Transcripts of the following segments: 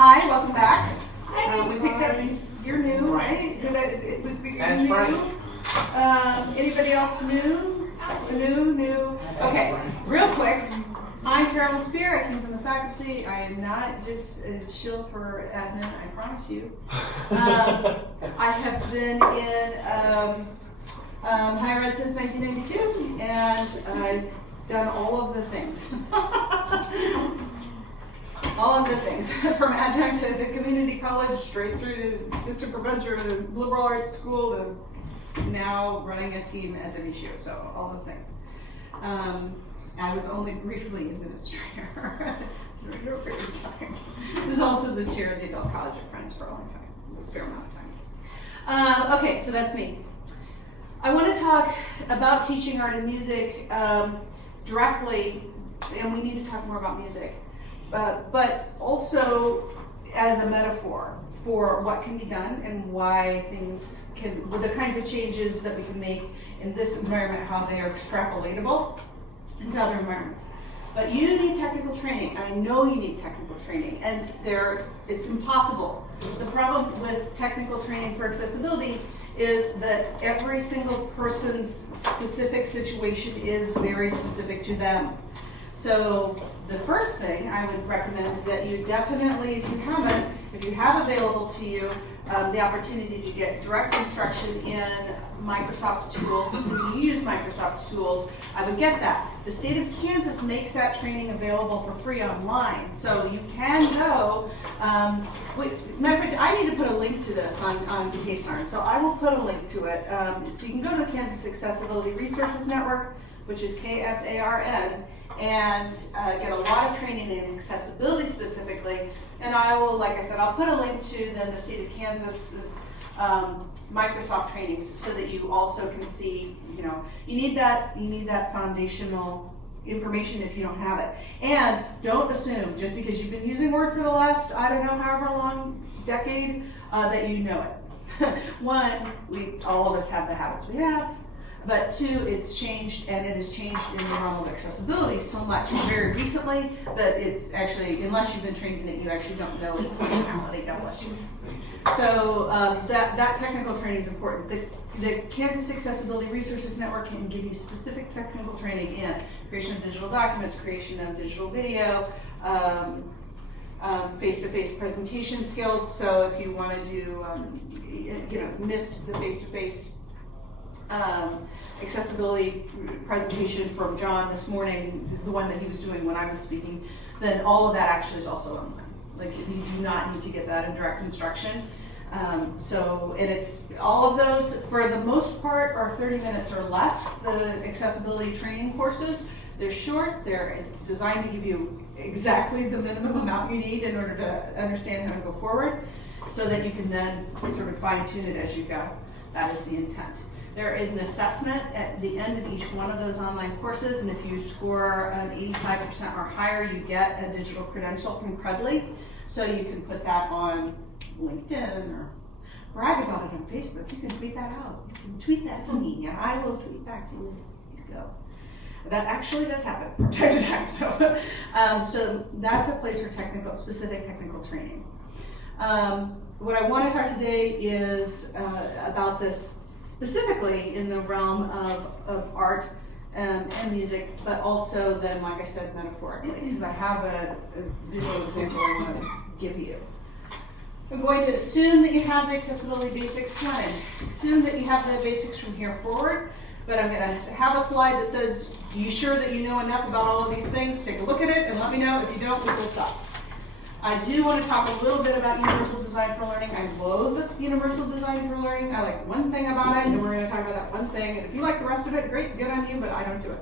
Hi, welcome back. We picked up, you're new, right? That's right. Anybody else new? New? Okay, real quick. I'm Carolyn Speer. I came from the faculty. I am not just a shield for admin, I promise you. I have been in higher ed since 1992, and I've done all of the things. All of the things, from adjunct to the community college, straight through to assistant professor to liberal arts school, to now running a team at WSU, so all the things. I was only briefly administrator for a period of time. I was also the chair of the Adult College of Friends for a long time, a fair amount of time. Okay, so that's me. I want to talk about teaching art and music directly, and we need to talk more about music. But also as a metaphor for what can be done and why things can, with the kinds of changes that we can make in this environment, how they are extrapolatable into other environments. But you need technical training, and I know you need technical training, and it's impossible. The problem with technical training for accessibility is that every single person's specific situation is very specific to them. So the first thing I would recommend that you definitely, if you have available to you the opportunity to get direct instruction in Microsoft tools, so you use Microsoft tools, I would get that. The state of Kansas makes that training available for free online, so you can go. Matter of fact, I need to put a link to this on KSARN, so I will put a link to it. So you can go to the Kansas Accessibility Resources Network, which is KSARN, and get a lot of training in accessibility specifically. And I will, like I said, I'll put a link to then the state of Kansas's Microsoft trainings so that you also can see, you need that foundational information if you don't have it. And don't assume just because you've been using Word for the last, I don't know, however long, decade, that you know it. One, all of us have the habits we have. But two, it's changed, and it has changed in the realm of accessibility so much very recently that it's actually, unless you've been trained in it, you actually don't know its functionality. God bless you. So that technical training is important. The Kansas Accessibility Resources Network can give you specific technical training in creation of digital documents, creation of digital video, face-to-face presentation skills. So if you want to do, missed the face-to-face accessibility presentation from John this morning, the one that he was doing when I was speaking, then all of that actually is also online. Like, you do not need to get that in direct instruction. And it's all of those, for the most part, are 30 minutes or less, the accessibility training courses. They're short, they're designed to give you exactly the minimum amount you need in order to understand how to go forward, so that you can then sort of fine tune it as you go. That is the intent. There is an assessment at the end of each one of those online courses, and if you score an 85% or higher, you get a digital credential from Credly. So you can put that on LinkedIn or brag about it on Facebook. You can tweet that out. You can tweet that to me, and I will tweet back to you. Here you go. That actually does happen from time to time. So that's a place for specific technical training. What I want to talk today is about this specifically in the realm of art and music, but also then, like I said, metaphorically, because I have a visual example I want to give you. I'm going to assume that you have the accessibility basics done. Assume that you have the basics from here forward, but I'm going to have a slide that says, are you sure that you know enough about all of these things? Take a look at it and let me know. If you don't, we will stop. I do want to talk a little bit about universal design for learning. I loathe universal design for learning. I like one thing about it, and we're going to talk about that one thing. And if you like the rest of it, great, good on you, but I don't do it.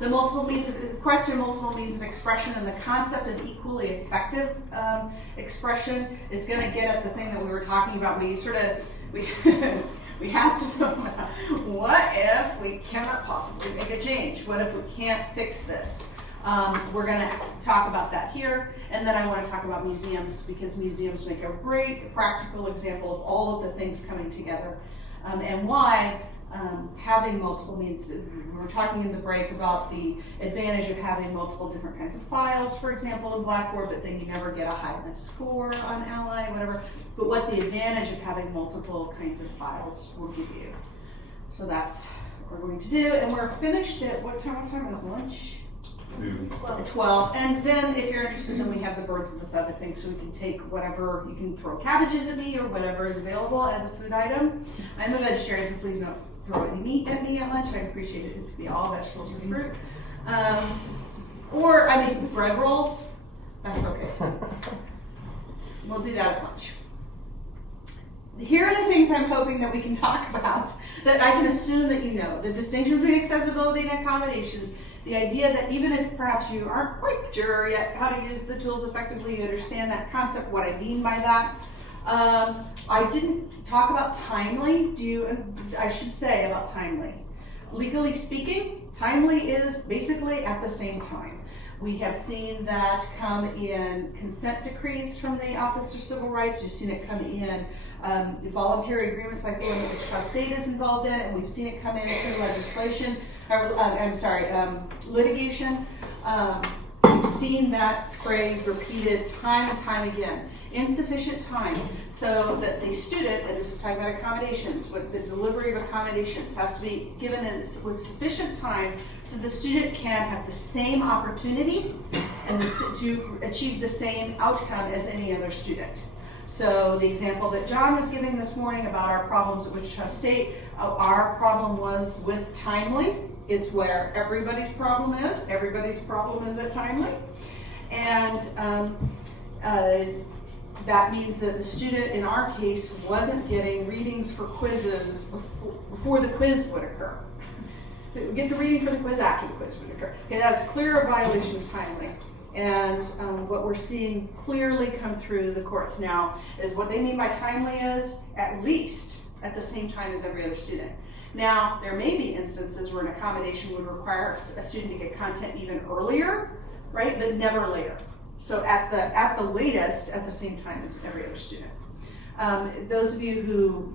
The multiple means of expression and the concept of equally effective expression is going to get at the thing that we were talking about. We have to know about what if we cannot possibly make a change? What if we can't fix this? We're going to talk about that here, and then I want to talk about museums, because museums make a great practical example of all of the things coming together, and why having multiple means, we were talking in the break about the advantage of having multiple different kinds of files, for example, in Blackboard, but then you never get a high enough score on Ally, whatever. But what the advantage of having multiple kinds of files will give you. So that's what we're going to do, and we're finished at what time is lunch? 12. And then if you're interested, then we have the birds and the feather thing, so we can take whatever, you can throw cabbages at me or whatever is available as a food item. I'm a vegetarian, so please don't throw any meat at me at lunch. I appreciate it to be all vegetables or fruit. Or, I mean, bread rolls, that's okay too. We'll do that at lunch. Here are the things I'm hoping that we can talk about that I can assume that you know. The distinction between accessibility and accommodations. The idea that even if perhaps you aren't quite sure yet how to use the tools effectively, you understand that concept, what I mean by that. I didn't talk about timely. I should say about timely. Legally speaking, timely is basically at the same time. We have seen that come in consent decrees from the Office of Civil Rights. We've seen it come in voluntary agreements like the one that Trust State is involved in, and we've seen it come in through legislation. Litigation. We've seen that phrase repeated time and time again. Insufficient time, so that the student, and this is talking about accommodations, with the delivery of accommodations has to be given with sufficient time so the student can have the same opportunity and to achieve the same outcome as any other student. So the example that John was giving this morning about our problems at Wichita State, our problem was with timely. It's where everybody's problem is. Everybody's problem is at timely. And that means that the student, in our case, wasn't getting readings for quizzes before the quiz would occur. They would get the reading for the quiz after the quiz would occur. Okay, that's a clear violation of timely. And what we're seeing clearly come through the courts now is what they mean by timely is at least at the same time as every other student. Now, there may be instances where an accommodation would require a student to get content even earlier, right, but never later. So at the latest, at the same time as every other student. Those of you who,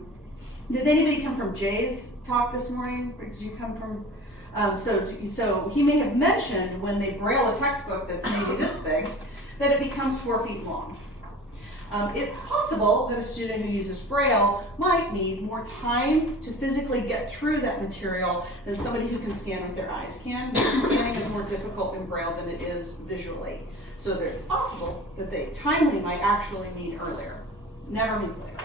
did anybody come from Jay's talk this morning? Or did you come from, so he may have mentioned when they braille a textbook that's maybe this big, that it becomes 4 feet long. It's possible that a student who uses Braille might need more time to physically get through that material than somebody who can scan with their eyes can, because scanning is more difficult in Braille than it is visually. So that it's possible that they timely might actually mean earlier. Never means later.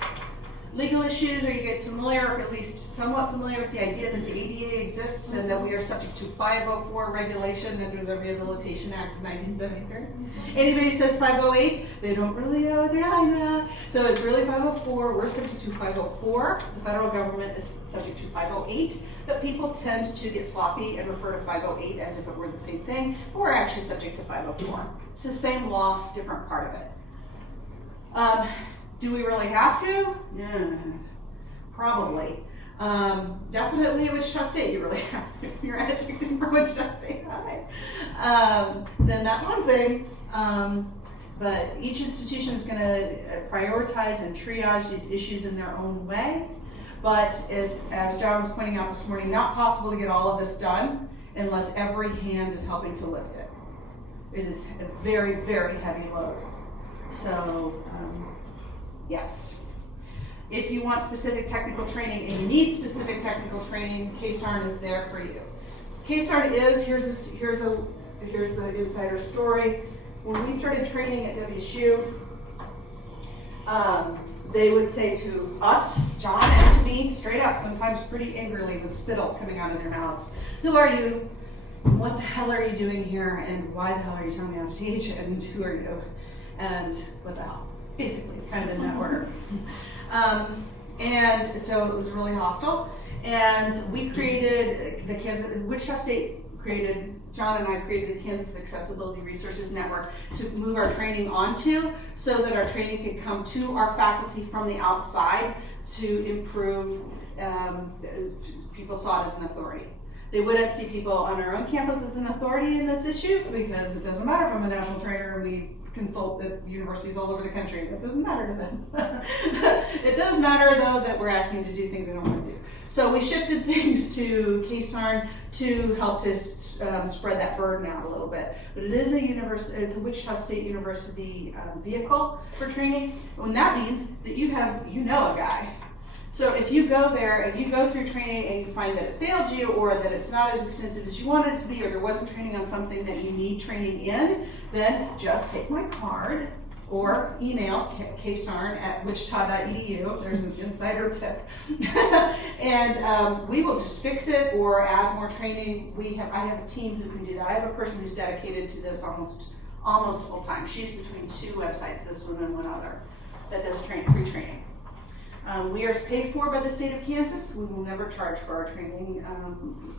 Legal issues, are you guys familiar, or at least somewhat familiar with the idea that the ADA exists and that we are subject to 504 regulation under the Rehabilitation Act of 1973? Anybody says 508, they don't really know what they're talking about. So it's really 504, we're subject to 504. The federal government is subject to 508, but people tend to get sloppy and refer to 508 as if it were the same thing, but we're actually subject to 504. It's the same law, different part of it. Do we really have to? Yeah, probably. Definitely at Wichita State, you really have to. If you're educating from Wichita State High. Then that's one thing. But each institution is going to prioritize and triage these issues in their own way. But as John was pointing out this morning, not possible to get all of this done unless every hand is helping to lift it. It is a very, very heavy load. So, yes. If you want specific technical training and you need specific technical training, KSARN is there for you. KSARN is, here's the insider story. When we started training at WSU, they would say to us, John, and to me, straight up, sometimes pretty angrily with spittle coming out of their mouths, who are you? What the hell are you doing here? And why the hell are you telling me how to teach? And who are you? And what the hell? Basically, kind of in that order. And so it was really hostile. And we created Wichita State created, John and I created the Kansas Accessibility Resources Network to move our training onto, so that our training could come to our faculty from the outside to improve. People saw it as an authority. They wouldn't see people on our own campus as an authority in this issue, because it doesn't matter if I'm a national trainer and we consult at universities all over the country. That doesn't matter to them. It does matter though that we're asking them to do things they don't want to do. So we shifted things to KSARN to help to spread that burden out a little bit. But it is it's a Wichita State University vehicle for training. And that means that you know a guy. So if you go there and you go through training and you find that it failed you, or that it's not as extensive as you wanted it to be, or there wasn't training on something that you need training in, then just take my card or email ksarn@wichita.edu. There's an insider tip. And we will just fix it or add more training. I have a team who can do that. I have a person who's dedicated to this almost full time. She's between two websites, this one and one other, that does free training. We are paid for by the state of Kansas. We will never charge for our training,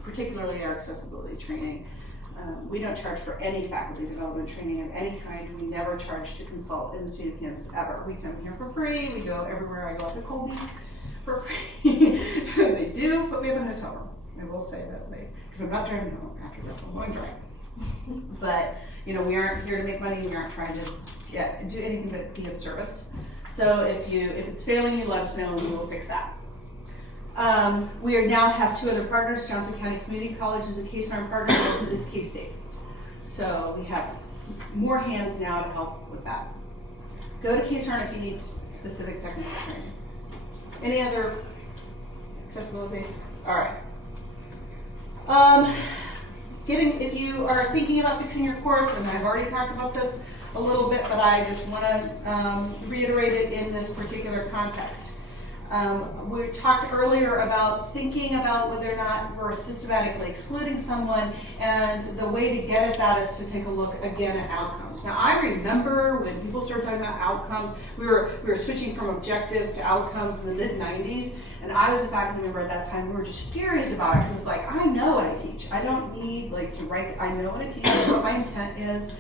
particularly our accessibility training. We don't charge for any faculty development training of any kind. We never charge to consult in the state of Kansas ever. We come here for free. We go everywhere. I go up to Colby for free. They do, but we have a hotel room. I will say that because I'm not driving home after this. I'm going driving. But we aren't here to make money. We aren't trying to do anything but be of service. So if it's failing you, let us know and we will fix that. We now have two other partners. Johnson County Community College is a KSARN partner, and so is K-State. So we have more hands now to help with that. Go to KSARN if you need specific technical training. Any other accessibility basics? All right. If you are thinking about fixing your course, and I've already talked about this a little bit, but I just want to reiterate it in this particular context. We talked earlier about thinking about whether or not we're systematically excluding someone, and the way to get at that is to take a look again at outcomes. Now, I remember when people started talking about outcomes, we were switching from objectives to outcomes in the mid-90s, and I was a faculty member at that time. We were just furious about it, because it's like, I know what I teach. I don't need to write, I know what I teach, I know what my intent is.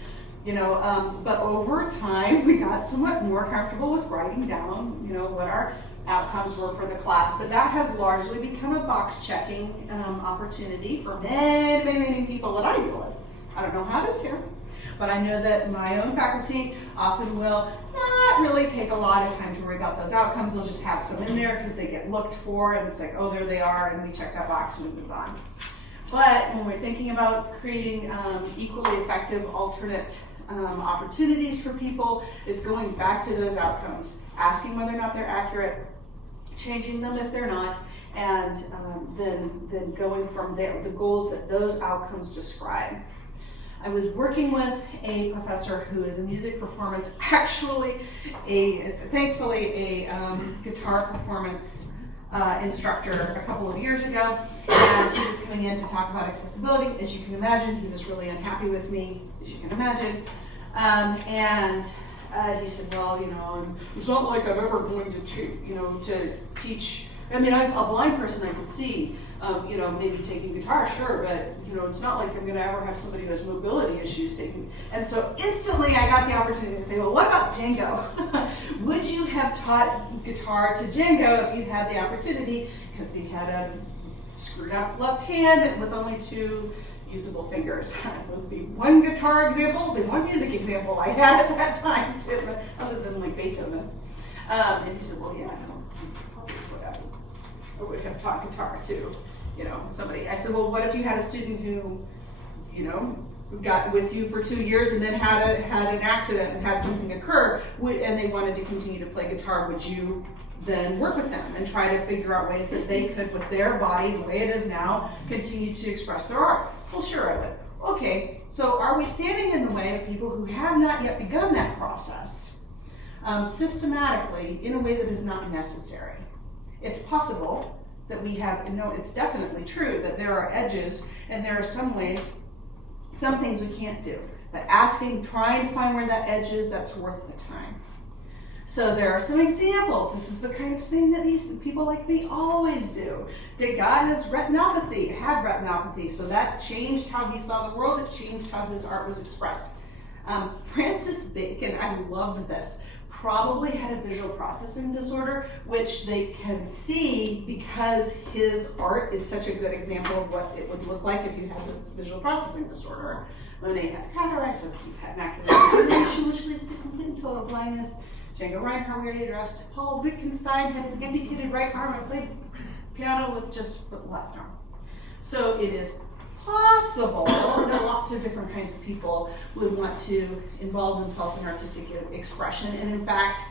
But over time, we got somewhat more comfortable with writing down, what our outcomes were for the class. But that has largely become a box-checking opportunity for many, many, many people that I deal with. I don't know how it is here, but I know that my own faculty often will not really take a lot of time to worry about those outcomes. They'll just have some in there because they get looked for, and it's like, oh, there they are, and we check that box and we move on. But when we're thinking about creating equally effective alternate opportunities for people, it's going back to those outcomes, asking whether or not they're accurate, changing them if they're not, and then going from there, the goals that those outcomes describe. I was working with a professor who is a music performance, thankfully a guitar performance instructor a couple of years ago, and he was coming in to talk about accessibility. As you can imagine, he was really unhappy with me, as you can imagine. And he said, well, it's not like I'm ever going to teach. I mean, I'm a blind person, I can see, maybe taking guitar, sure, but, it's not like I'm going to ever have somebody who has mobility issues taking. And so instantly I got the opportunity to say, well, what about Django? Would you have taught guitar to Django if you had the opportunity? Because he had a screwed up left hand with only two usable fingers. That was the one guitar example, the one music example I had at that time, too, other than Beethoven. And he said, well, yeah, obviously I would have taught guitar to, somebody. I said, well, what if you had a student who, got with you for 2 years and then had an accident and had something occur, and they wanted to continue to play guitar? Would you then work with them and try to figure out ways that they could, with their body, the way it is now, continue to express their art? Well, sure, I would. Okay, so are we standing in the way of people who have not yet begun that process systematically in a way that is not necessary? It's possible that we have, it's definitely true that there are edges and there are some things we can't do. But trying to find where that edge is, that's worth the time. So there are some examples. This is the kind of thing that these people like me always do. The guy has had retinopathy, so that changed how he saw the world. It changed how his art was expressed. Francis Bacon, I love this, probably had a visual processing disorder, which they can see because his art is such a good example of what it would look like if you had this visual processing disorder. Monet had cataracts, O'Keeffe had macular degeneration, which leads to complete and total blindness. Django Reinhardt, we already addressed. Paul Wittgenstein had an amputated right arm and played piano with just the left arm. So it is possible that lots of different kinds of people would want to involve themselves in artistic expression. And in fact,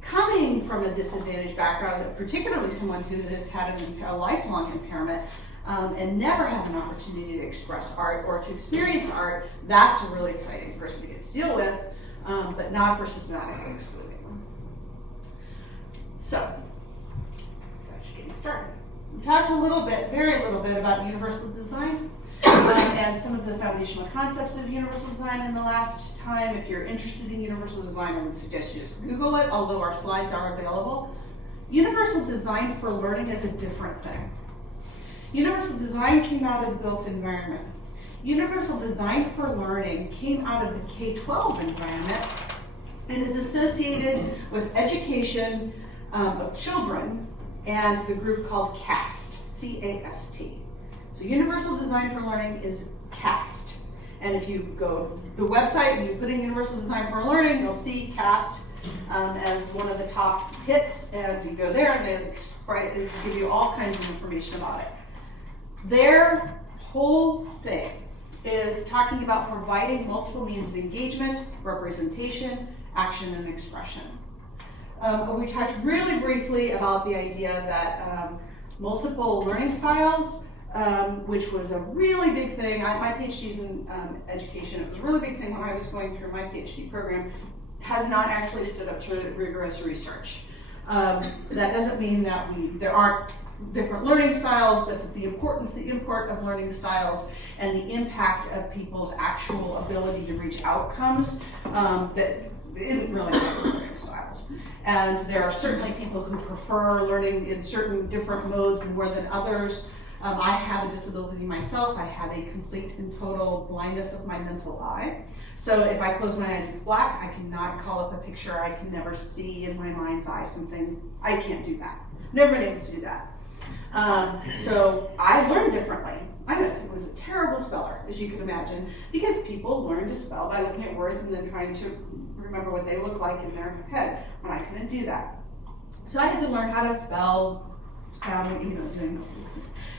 coming from a disadvantaged background, particularly someone who has had a lifelong impairment and never had an opportunity to express art or to experience art, that's a really exciting person to get to deal with, but not for systematically excluding them. So, that's getting started. We talked a little bit, very little bit, about universal design and some of the foundational concepts of universal design in the last time. If you're interested in universal design, I would suggest you just Google it, although our slides are available. Universal design for learning is a different thing. Universal design came out of the built environment. Universal design for learning came out of the K-12 environment and is associated with education of children and the group called CAST, C-A-S-T. So Universal Design for Learning is CAST. And if you go to the website and you put in Universal Design for Learning, you'll see CAST as one of the top hits, and you go there and they give you all kinds of information about it. Their whole thing is talking about providing multiple means of engagement, representation, action, and expression. We talked really briefly about the idea that multiple learning styles, which was a really big thing. My PhD's in education. It was a really big thing when I was going through my PhD program. Has not actually stood up to rigorous research. That doesn't mean that there aren't different learning styles, but the import of learning styles and the impact of people's actual ability to reach outcomes that isn't really about learning styles. And there are certainly people who prefer learning in certain different modes more than others. I have a disability myself. I have a complete and total blindness of my mental eye. So if I close my eyes, it's black. I cannot call up a picture. I can never see in my mind's eye something. I can't do that. Never been able to do that. So I learned differently. I was a terrible speller, as you can imagine, because people learn to spell by looking at words and then trying to remember what they look like in their head, when I couldn't do that. So I had to learn how to spell,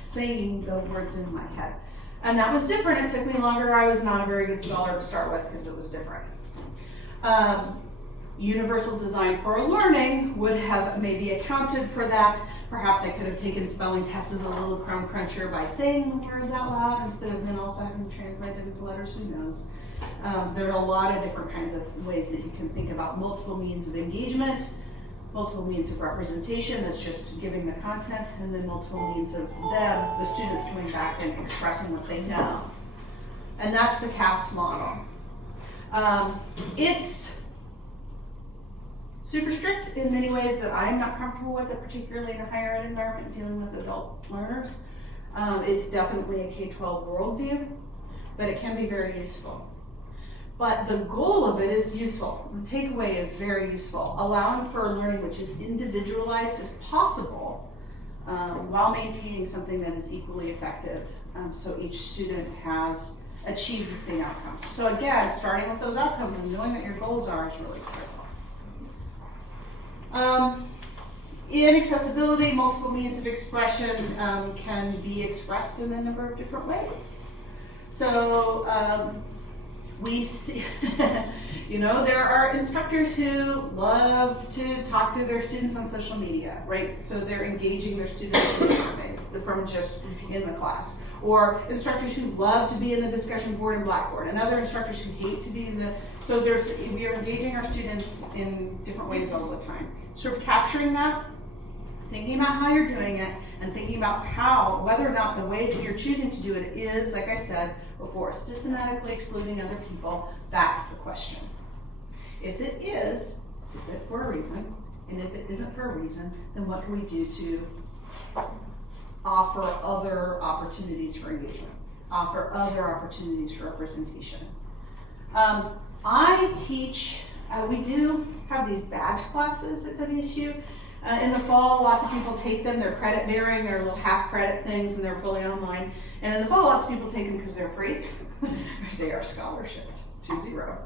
saying the words in my head. And that was different. It took me longer. I was not a very good speller to start with because it was different. Universal Design for Learning would have maybe accounted for that. Perhaps I could have taken spelling tests as a little crumb cruncher by saying the words out loud instead of then also having to translate them into letters, who knows. There are a lot of different kinds of ways that you can think about multiple means of engagement, multiple means of representation, that's just giving the content, and then multiple means of them, the students, coming back and expressing what they know. And that's the CAST model. It's super strict in many ways that I'm not comfortable with it, particularly in a higher ed environment dealing with adult learners. It's definitely a K-12 worldview, but it can be very useful. But the goal of it is useful. The takeaway is very useful, allowing for learning which is individualized as possible while maintaining something that is equally effective, so each student achieves the same outcomes. So again, starting with those outcomes and knowing what your goals are is really critical. In accessibility, multiple means of expression can be expressed in a number of different ways. So we see, there are instructors who love to talk to their students on social media, right? So they're engaging their students in different ways from just in the class. Or instructors who love to be in the discussion board in Blackboard, and other instructors who hate to be in so we are engaging our students in different ways all the time. Sort of capturing that, thinking about how you're doing it, and thinking about whether or not the way that you're choosing to do it is, like I said before, systematically excluding other people. That's the question. If it is it for a reason? And if it isn't for a reason, then what can we do to offer other opportunities for engagement, offer other opportunities for representation? I teach, we do have these badge classes at WSU. In the fall, lots of people take them. They're credit bearing, they're little half credit things, and they're fully online. And in the fall, lots of people take them because they're free. They are scholarshiped to 0.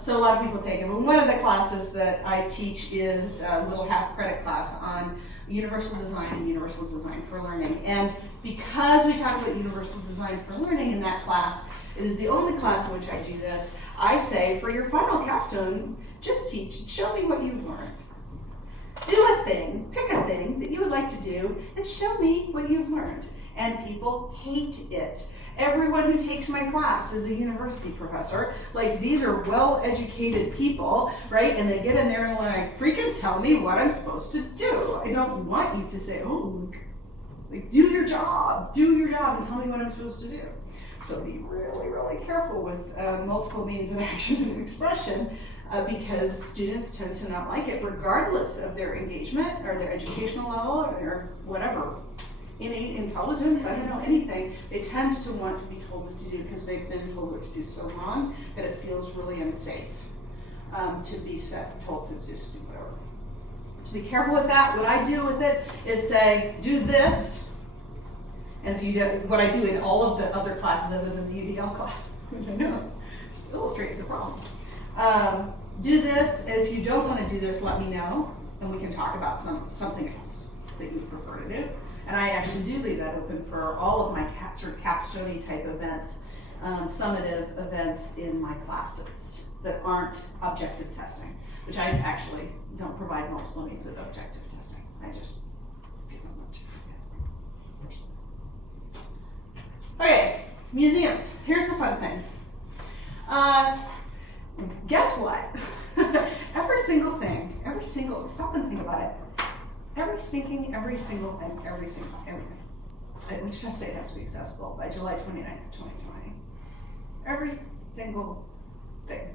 So a lot of people take them. And one of the classes that I teach is a little half-credit class on universal design and universal design for learning. And because we talk about universal design for learning in that class, it is the only class in which I do this. I say, for your final capstone, just teach, show me what you've learned. Do a thing, pick a thing that you would like to do, and show me what you've learned. And people hate it. Everyone who takes my class is a university professor. Like, these are well-educated people, right? And they get in there and like, freaking tell me what I'm supposed to do. I don't want you to say, oh, like, do your job and tell me what I'm supposed to do. So be really, really careful with multiple means of action and expression because students tend to not like it regardless of their engagement or their educational level or their whatever, innate intelligence, I don't know, anything. They tend to want to be told what to do because they've been told what to do so long that it feels really unsafe to be told to just do whatever. So be careful with that. What I do with it is say, do this. And if you do, what I do in all of the other classes other than the UDL class, which I know, just illustrate the problem. Do this, and if you don't want to do this, let me know, and we can talk about something else that you prefer to do. And I actually do leave that open for all of my sort of capstone type events, summative events in my classes that aren't objective testing, which I actually don't provide multiple means of objective testing. I just give them objective testing. Okay, museums. Here's the fun thing. Guess what? Every single thing, stop and think about it. Every single thing, everything. Which test date has to be accessible by July 29th of 2020. Every single thing,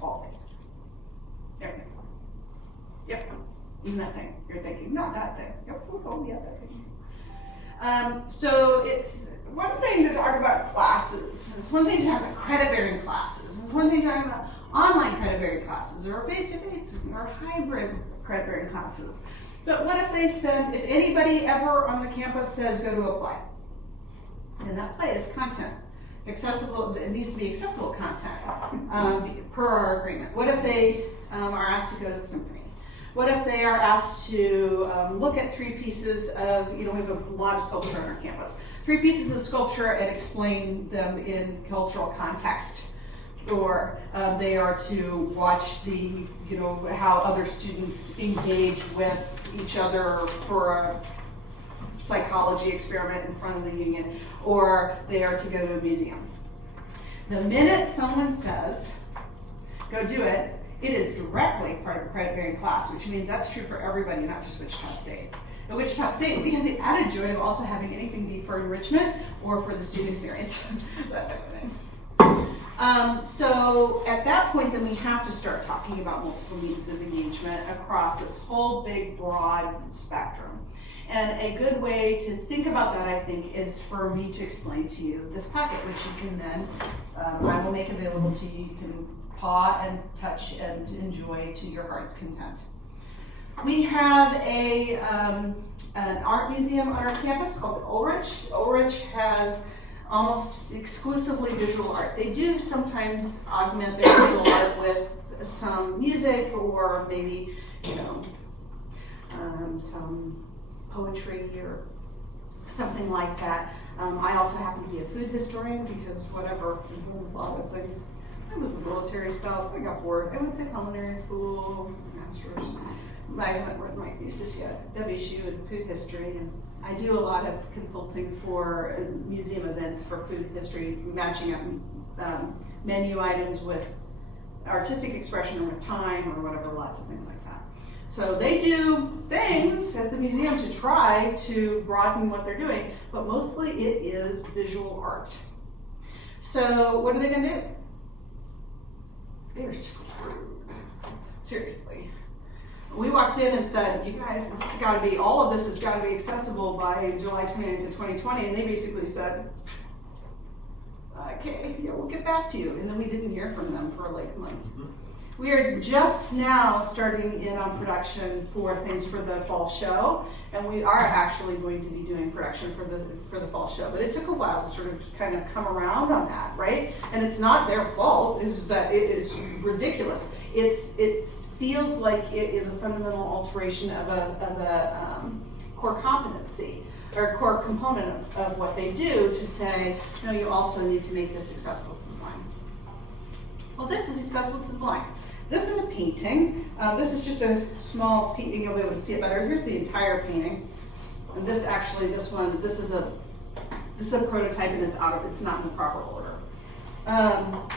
all thing, everything. Yep, even that thing. You're thinking, not that thing. Yep, oh yeah, that thing. So it's one thing to talk about classes. It's one thing to talk about credit-bearing classes. It's one thing to talk about online credit-bearing classes or face-to-face or hybrid credit-bearing classes. But what if they send, if anybody ever on the campus says go to a play, and that play is content, accessible, it needs to be accessible content per our agreement. What if they are asked to go to the symphony? What if they are asked to look at 3 pieces of, we have a lot of sculpture on our campus, 3 pieces of sculpture and explain them in cultural context? Or they are to watch the, how other students engage with each other for a psychology experiment in front of the union, or they are to go to a museum. The minute someone says, go do it, it is directly part of a credit-bearing class, which means that's true for everybody, not just Wichita State. At Wichita State, we have the added joy of also having anything be for enrichment or for the student experience. That's everything. So at that point, then we have to start talking about multiple means of engagement across this whole big, broad spectrum. And a good way to think about that, I think, is for me to explain to you this packet, which you can then, I will make available to you. You can paw and touch and enjoy to your heart's content. We have an art museum on our campus called Ulrich. Ulrich has almost exclusively visual art. They do sometimes augment their visual art with some music or maybe, some poetry or something like that. I also happen to be a food historian because whatever, I'm doing a lot of things. I was a military spouse, I got bored. I went to culinary school, master's. I went with my thesis at WSU in food history, and I do a lot of consulting for museum events for food history, matching up menu items with artistic expression or with time or whatever, lots of things like that. So they do things at the museum to try to broaden what they're doing, but mostly it is visual art. So what are they going to do? They're screwed. Seriously. We walked in and said, you guys, this has got to be, all of this has got to be accessible by July 29th of 2020. And they basically said, okay, yeah, we'll get back to you. And then we didn't hear from them for like months. We are just now starting in on production for things for the fall show, and we are actually going to be doing production for the fall show. But it took a while to sort of kind of come around on that, right? And it's not their fault; is that it is ridiculous. It feels like it is a fundamental alteration of a core competency or core component of what they do to say, no, you also need to make this accessible to the blind. Well, this is accessible to the blind. This is a painting. This is just a small painting. You'll be able to see it better. Here's the entire painting. And this is a prototype, and it's not in the proper order.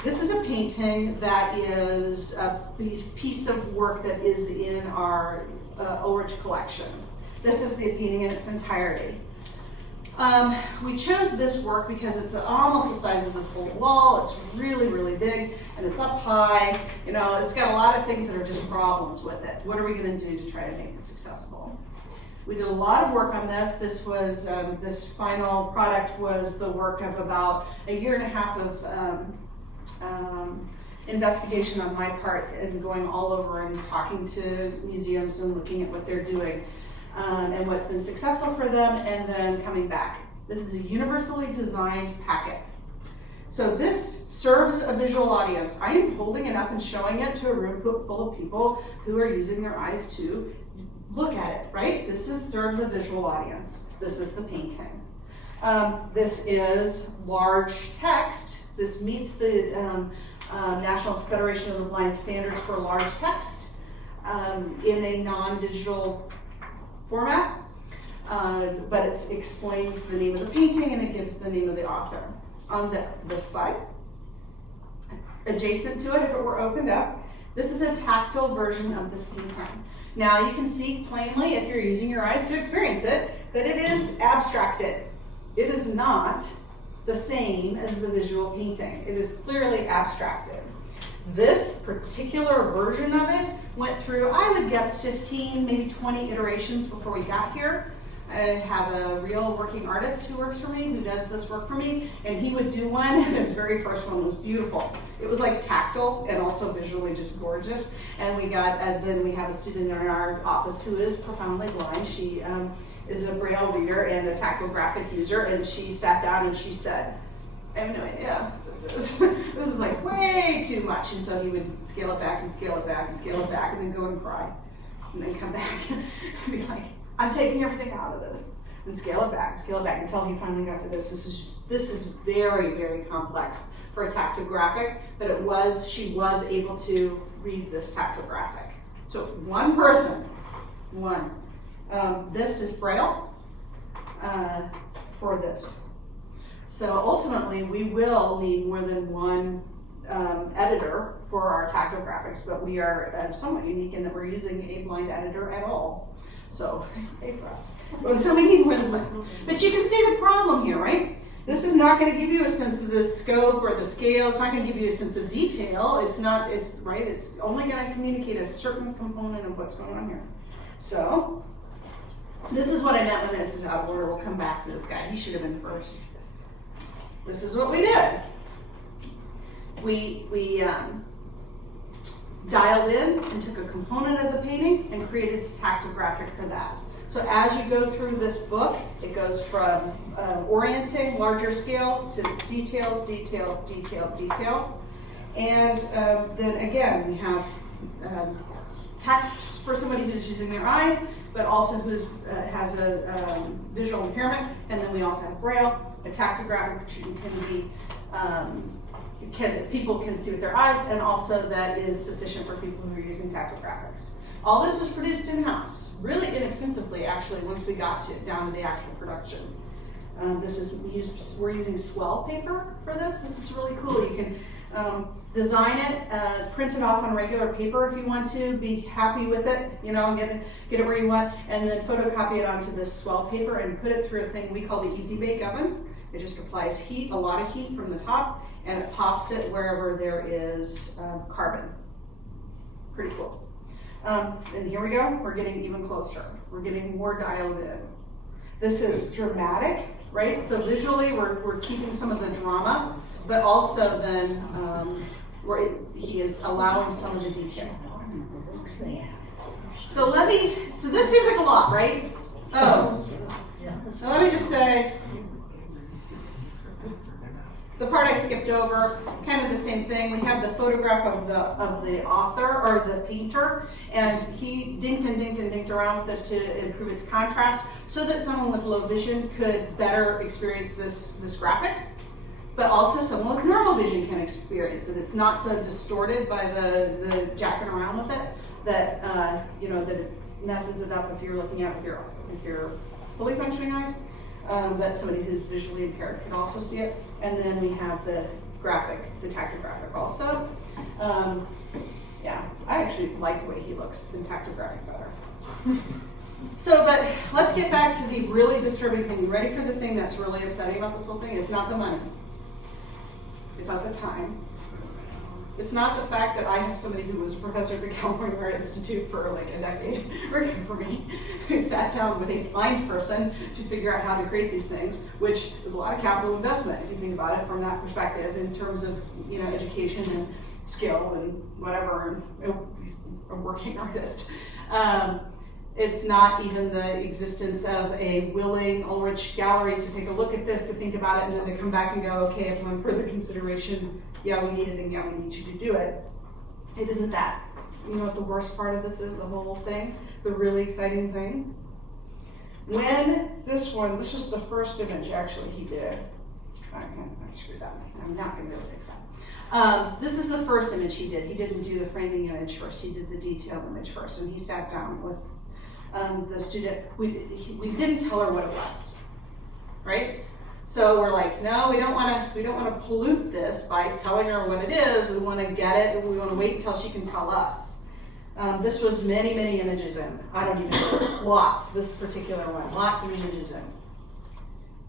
This is a painting that is a piece of work that is in our Ulrich collection. This is the painting in its entirety. We chose this work because it's almost the size of this whole wall. It's really, really big, and it's up high. You know, it's got a lot of things that are just problems with it. What are we going to do to try to make this accessible? We did a lot of work on this. This was this final product was the work of about a year and a half of investigation on my part, and going all over and talking to museums and looking at what they're doing. And what's been successful for them, and then coming back. This is a universally designed packet. So this serves a visual audience. I am holding it up and showing it to a room full of people who are using their eyes to look at it, right? This serves a visual audience. This is the painting. This is large text. This meets the National Federation of the Blind standards for large text in a non-digital format, but it explains the name of the painting and it gives the name of the author. On this side, adjacent to it, if it were opened up, this is a tactile version of this painting. Now you can see plainly, if you're using your eyes to experience it, that it is abstracted. It is not the same as the visual painting. It is clearly abstracted. This particular version of it went through, I would guess, 15, maybe 20 iterations before we got here. I have a real working artist who works for me, who does this work for me, and he would do one, and his very first one was beautiful. It was like tactile and also visually just gorgeous. And then we have a student in our office who is profoundly blind. She is a Braille reader and a tactographic user, and she sat down and she said, I have no idea. This is like way too much. And so he would scale it back and scale it back and scale it back, and then go and cry, and then come back and be like, I'm taking everything out of this, and scale it back until he finally got to this. This is very, very complex for a tactographic, but she was able to read this tactographic. So one person, this is Braille for this. So ultimately, we will need more than one editor for our tactographics, but we are somewhat unique in that we're using a blind editor at all. So, hey for us. So we need more than one. But you can see the problem here, right? This is not going to give you a sense of the scope or the scale. It's not going to give you a sense of detail. It's only going to communicate a certain component of what's going on here. So, this is what I meant when this is out of order. We'll come back to this guy. He should have been first. This is what we did. We dialed in and took a component of the painting and created tactographic for that. So as you go through this book, it goes from orienting, larger scale, to detail, detail, detail, detail. And then again, we have text for somebody who's using their eyes, but also who has a visual impairment. And then we also have Braille, a tactographic, which people can see with their eyes, and also that is sufficient for people who are using tactographics. All this was produced in-house, really inexpensively, actually, once we got down to the actual production. We're using swell paper for this. This is really cool. You can design it, print it off on regular paper if you want to, be happy with it, get it where you want, and then photocopy it onto this swell paper and put it through a thing we call the Easy Bake Oven. It just applies heat, a lot of heat from the top, and it pops it wherever there is carbon. Pretty cool. And here we go, we're getting even closer. We're getting more dialed in. This is dramatic, right? So visually we're keeping some of the drama, but also then where he is allowing some of the detail. So this seems like a lot, right? Oh, now let me just say, the part I skipped over, kind of the same thing. We have the photograph of the author or the painter, and he dinked and dinked and dinked around with this to improve its contrast so that someone with low vision could better experience this graphic, but also someone with normal vision can experience it. It's not so distorted by the jacking around with it that that it messes it up if you're looking at it with your fully functioning eyes. But somebody who's visually impaired can also see it. And then we have the tactographic also. Yeah, I actually like the way he looks in tactographic better. But let's get back to the really disturbing thing. You ready for the thing that's really upsetting about this whole thing? It's not the money. It's not the time. It's not the fact that I have somebody who was a professor at the California Art Institute for like a decade working for me, who sat down with a blind person to figure out how to create these things, which is a lot of capital investment if you think about it from that perspective in terms of education and skill and whatever, and he's a working artist. It's not even the existence of a willing Ulrich gallery to take a look at this, to think about it, and then to come back and go, okay, upon further consideration, yeah, we need it, and yeah, we need you to do it. It isn't that. You know what the worst part of this is, the whole thing? The really exciting thing? When this was the first image actually he did. I screwed that. I'm not going to be able to fix that. This is the first image he did. He didn't do the framing image first. He did the detail image first, and he sat down with the student. We didn't tell her what it was, right? So we're like, no, we don't want to pollute this by telling her what it is. We want to get it, and we want to wait until she can tell us. This was many images in. I don't even know, lots. This particular one, lots of images in.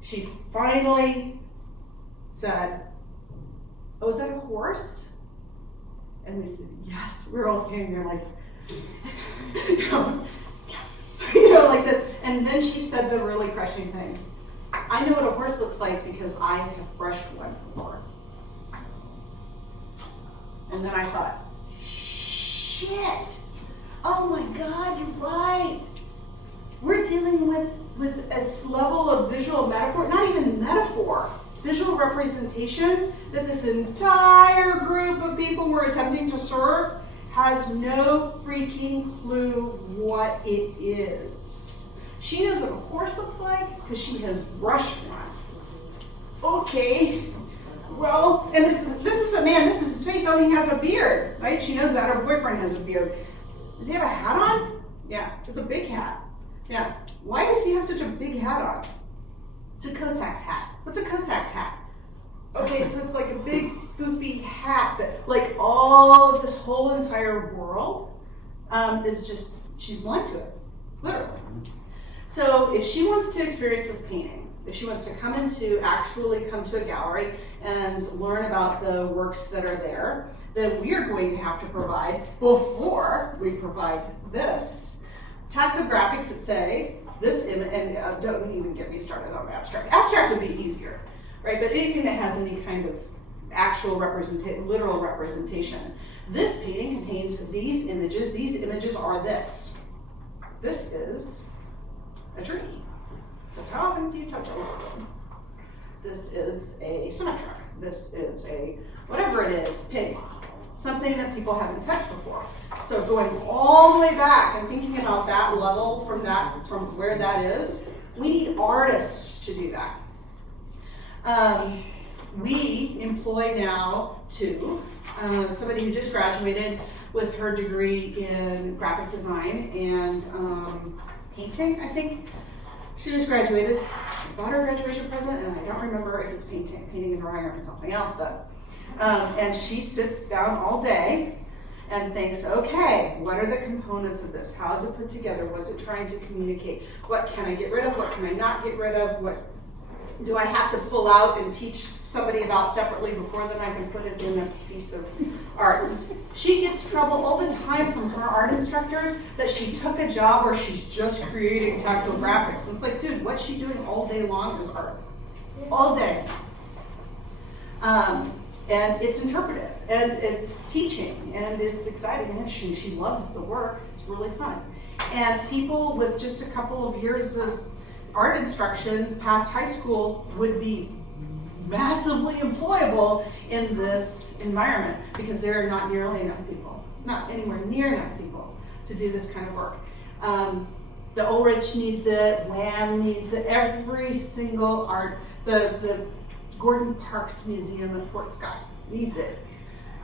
She finally said, "Oh, is that a horse?" And we said, "Yes." We're all standing there like, like this. And then she said the really crushing thing. I know what a horse looks like because I have brushed one before. And then I thought, shit! Oh my God, you're right. We're dealing with a level of visual metaphor, not even metaphor, visual representation that this entire group of people we're attempting to serve has no freaking clue what it is. She knows what a horse looks like because she has brushed one. Okay, well, and this is the man, this is his face, oh, he has a beard, right? She knows that her boyfriend has a beard. Does he have a hat on? Yeah, it's a big hat. Yeah, why does he have such a big hat on? It's a Cossacks hat. What's a Cossacks hat? Okay, so it's like a big foofy hat that, like, all of this whole entire world is just, she's blind to it, literally. So if she wants to experience this painting, if she wants to actually come to a gallery and learn about the works that are there, then we are going to have to provide, before we provide this, tactographics that say, this image, and don't even get me started on abstract. Abstract would be easier, right? But anything that has any kind of actual literal representation. This painting contains these images. These images are this. This is a tree. But how often do you touch a wood? This is a semi-truck. This is a, whatever it is, pig. Something that people haven't touched before. So going all the way back and thinking about that level from where that is, we need artists to do that. We employ now somebody who just graduated with her degree in graphic design and painting, I think. She just graduated. I bought her a graduation present, and I don't remember if it's painting and drawing or if it's something else, but and she sits down all day and thinks, okay, what are the components of this? How is it put together? What's it trying to communicate? What can I get rid of? What can I not get rid of? What do I have to pull out and teach somebody about separately before then I can put it in a piece of art? She gets trouble all the time from her art instructors that she took a job where she's just creating tactile graphics. And it's like, dude, what she's doing all day long is art. All day. And it's interpretive, and it's teaching, and it's exciting and interesting. She loves the work. It's really fun. And people with just a couple of years of art instruction past high school would be massively employable in this environment because there are not nearly enough people, not anywhere near enough people to do this kind of work. The Ulrich needs it, WHAM needs it, every single art, the Gordon Parks Museum at Fort Scott needs it.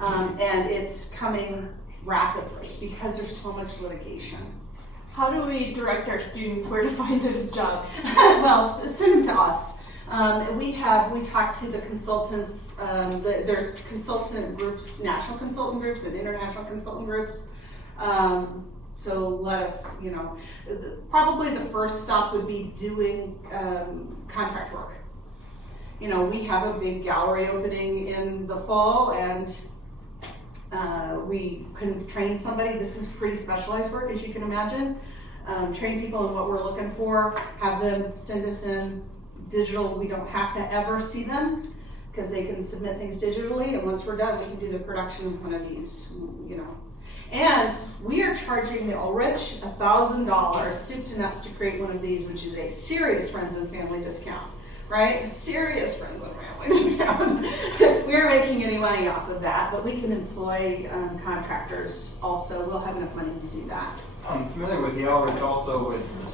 And it's coming rapidly because there's so much litigation. How do we direct our students where to find those jobs? Well, send them to us. We talk to the consultants. There's consultant groups, national consultant groups and international consultant groups. So let us, probably the first stop would be doing contract work. We have a big gallery opening in the fall, and we can train somebody. This is pretty specialized work, as you can imagine. Train people in what we're looking for, have them send us in digital. We don't have to ever see them because they can submit things digitally, and once we're done, we can do the production of one of these, And we are charging the Ulrich $1,000 soup to nuts to create one of these, which is a serious friends and family discount, right? Serious friends and family discount. We aren't making any money off of that, but we can employ contractors also. We'll have enough money to do that. I'm familiar with the Ulrich also with the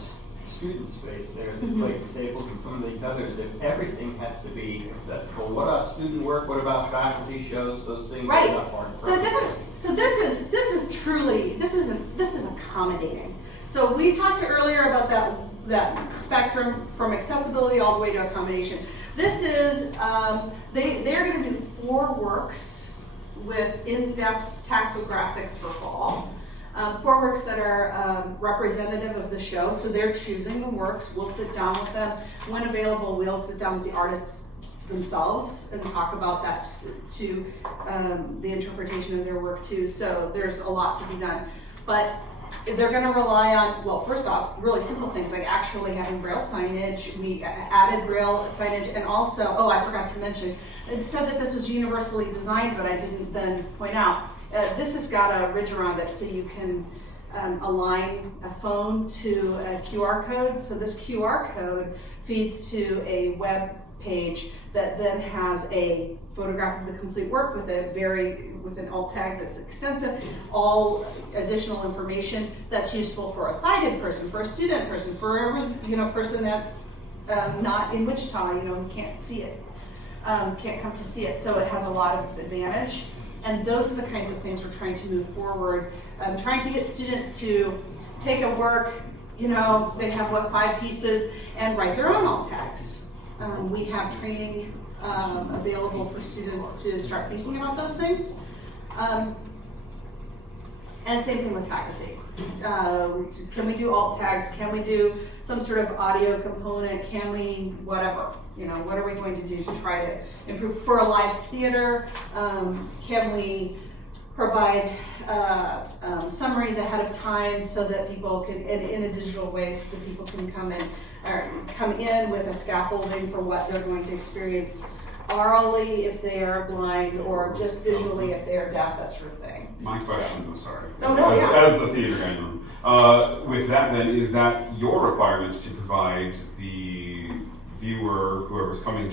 student space there, like Staples and some of these others. If everything has to be accessible, what about student work? What about faculty shows? Those things Right. are not hard. So it doesn't. So this is accommodating. So we talked earlier about that spectrum from accessibility all the way to accommodation. This is they're going to do 4 works with in-depth tactile graphics for fall. 4 works that are representative of the show, so they're choosing the works. We'll sit down with them. When available, we'll sit down with the artists themselves and talk about that to the interpretation of their work too. So there's a lot to be done. But they're going to rely on, well, first off, really simple things like actually having Braille signage. We added Braille signage, and also, I forgot to mention, it said that this was universally designed, but I didn't then point out. This has got a ridge around it so you can align a phone to a QR code. So this QR code feeds to a web page that then has a photograph of the complete work with an alt tag that's extensive, all additional information that's useful for a sighted person, for a student person, for a person that not in Wichita, can't see it, can't come to see it. So it has a lot of advantage. And those are the kinds of things we're trying to move forward. Trying to get students to take a work, they have 5 pieces, and write their own alt tags. We have training available for students to start thinking about those things. And same thing with faculty. Can we do alt tags? Can we do some sort of audio component? Can we, whatever? What are we going to do to try to improve? For a live theater, can we provide summaries ahead of time so that people can, in a digital way, so that people can come in with a scaffolding for what they're going to experience orally if they are blind, or just visually if they are deaf, that sort of thing. My question, I'm sorry. As the theater guy, with that then, is that your requirement to provide the viewer, whoever's coming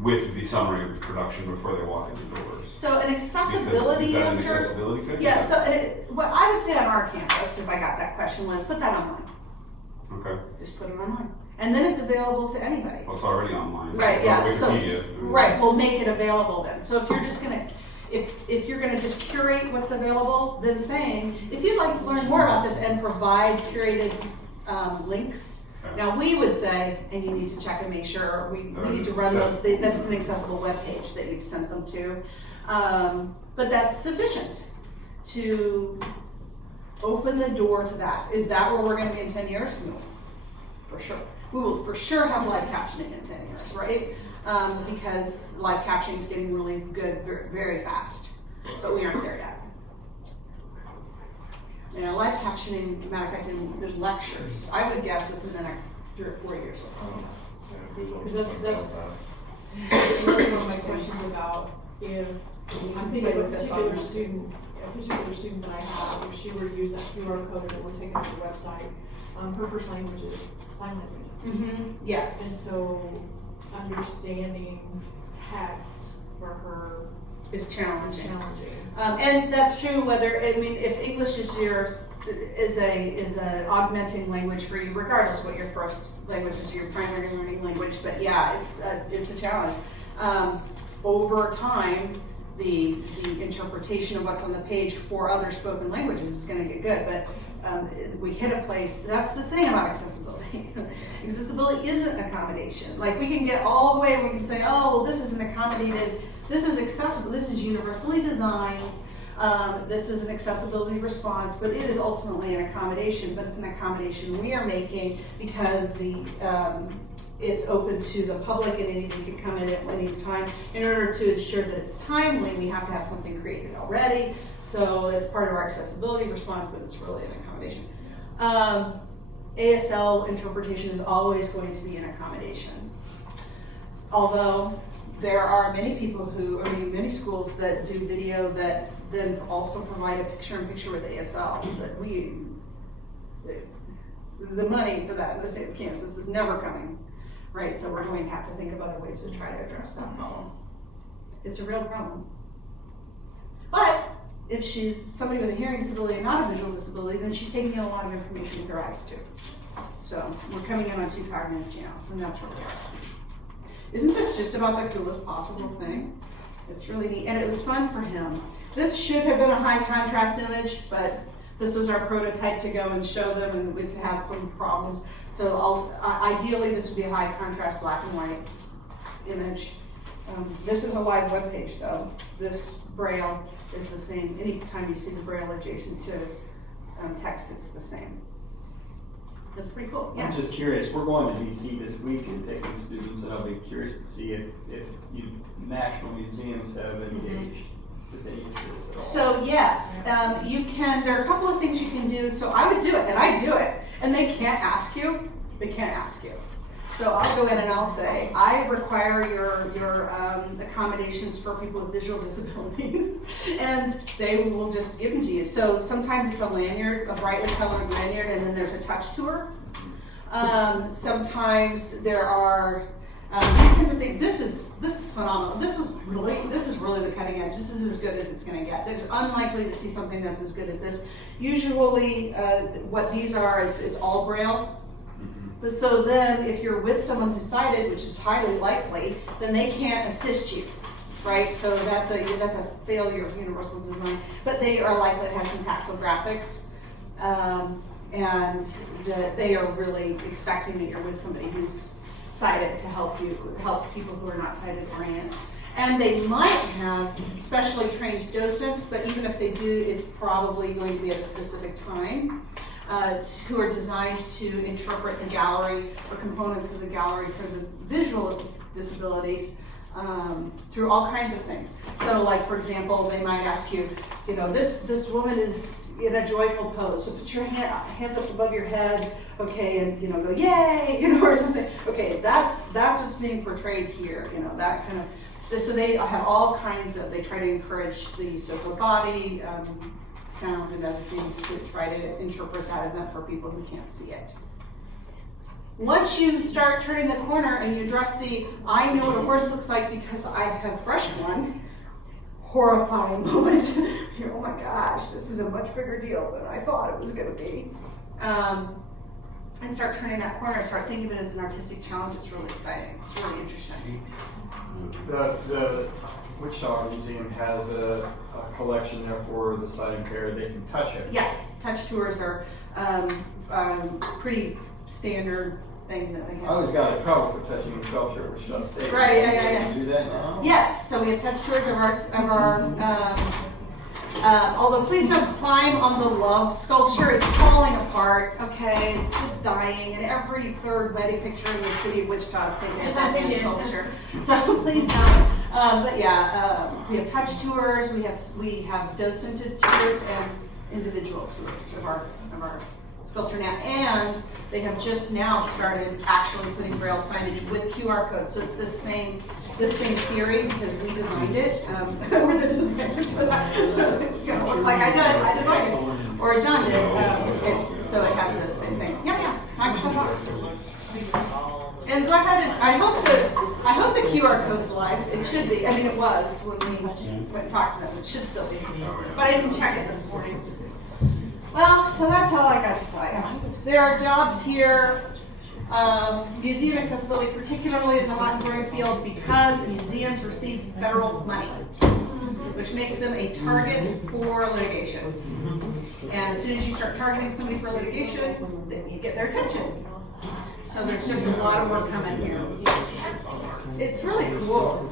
with the summary of the production before they walk in the doors? So an accessibility is that answer. An accessibility code? Yeah, so what I would say on our campus, if I got that question, was put that online. Okay. Just put it online. And then it's available to anybody. Well, it's already online. Right, yeah. Wikipedia. Right, we'll make it available then. So if you're just gonna, if you're gonna just curate what's available, then saying, if you'd like to learn more about this and provide curated links. Okay. Now we would say, and you need to check and make sure, we need to run those, that's an accessible web page that you've sent them to. But that's sufficient to open the door to that. Is that where we're gonna be in 10 years? No, for sure. We will for sure have live captioning in 10 years, right? Because live captioning is getting really good very fast, but we aren't there yet. Live captioning, matter of fact, in lectures, I would guess within the next 3 or 4 years. Because that's one of my questions about if, I'm thinking of a particular student that I have, if she were to use that QR code and it were taken to the website, her first language is sign language. And Yes, so understanding text for her it's is challenging. challenging. And that's true whether, I mean, if English is a augmenting language for you, regardless what your first language is, your primary learning language, but yeah, it's a challenge. Over time, the interpretation of what's on the page for other spoken languages is gonna get good, but we hit a place, that's the thing about accessibility. Accessibility isn't accommodation. Like, we can get all the way, we can say, oh, well, this is an accommodated, this is accessible, this is universally designed, this is an accessibility response, but it is ultimately an accommodation, but it's an accommodation we are making because it's open to the public and anyone can come in at any time. In order to ensure that it's timely, we have to have something created already. So it's part of our accessibility response, but it's really an accommodation. ASL interpretation is always going to be an accommodation. Although there are many many schools that do video that then also provide a picture-in-picture with ASL. The money for that in the state of Kansas is never coming. Right, so we're going to have to think of other ways to try to address that problem. It's a real problem. But if she's somebody with a hearing disability and not a visual disability, then she's taking in a lot of information with her eyes too. So we're coming in on 2 cognitive channels, and that's where we are. Isn't this just about the coolest possible thing? It's really neat, and it was fun for him. This should have been a high contrast image, but this was our prototype to go and show them, and it has some problems. So ideally, this would be a high contrast black and white image. This is a live web page, though. This Braille is the same. Anytime you see the Braille adjacent to text, it's the same. That's pretty cool. Yeah. I'm just curious, we're going to DC this week and taking students, and I'll be curious to see if national museums have engaged with any of this at all. So yes, you can, there are a couple of things you can do. So I would do it, and I do it, and they can't ask you. They can't ask you. So I'll go in and I'll say, I require your accommodations for people with visual disabilities, and they will just give them to you. So sometimes it's a lanyard, a brightly colored lanyard, and then there's a touch tour. Sometimes there are these kinds of things. This is phenomenal. This is really the cutting edge. This is as good as it's going to get. There's unlikely to see something that's as good as this. Usually, what these are is it's all Braille. But so then, if you're with someone who's sighted, which is highly likely, then they can't assist you, right? So that's a failure of universal design. But they are likely to have some tactile graphics, and they are really expecting that you're with somebody who's sighted to help people who are not sighted orient. And they might have specially trained docents, but even if they do, it's probably going to be at a specific time. Who are designed to interpret the gallery or components of the gallery for the visual disabilities through all kinds of things. So like, for example, they might ask you, this woman is in a joyful pose, so put your hands up above your head, okay, and go yay, or something. Okay, that's what's being portrayed here, that kind of. So they have all kinds of, they try to encourage the use of the body, sound and other things to try to interpret that event for people who can't see it. Once you start turning the corner and you address I know what a horse looks like because I have brushed one, horrifying moment. Oh my gosh, this is a much bigger deal than I thought it was going to be. And start turning that corner, start thinking of it as an artistic challenge. It's really exciting. It's really interesting. The Wichita Museum has a collection there for the sight impaired. They can touch it. Yes, touch tours are pretty standard thing that they have. I always got in trouble for touching a sculpture at Wichita State. Right, yeah. Can you do that now? Yes, so we have touch tours of our although please don't climb on the love sculpture. It's falling apart, okay? It's just dying, and every third wedding picture in the city of Wichita is taken with that damn sculpture. So please don't. But yeah, we have touch tours, we have docented tours and individual tours of our sculpture now, and they have just now started actually putting Braille signage with QR codes. So it's this same theory because we designed it. We're the designers for that. So it's gonna look like I designed it, or John did. So it has this same thing. Yeah, Microsoft Office. And go ahead and I hope the QR code's live. It should be. I mean, it was when we went and talked to them. It should still be. But I didn't check it this morning. Well, so that's all I got to tell you. There are jobs here. Museum accessibility particularly is a hot growing field because museums receive federal money, which makes them a target for litigation. And as soon as you start targeting somebody for litigation, then you get their attention. So there's just a lot of work coming here. It's really cool.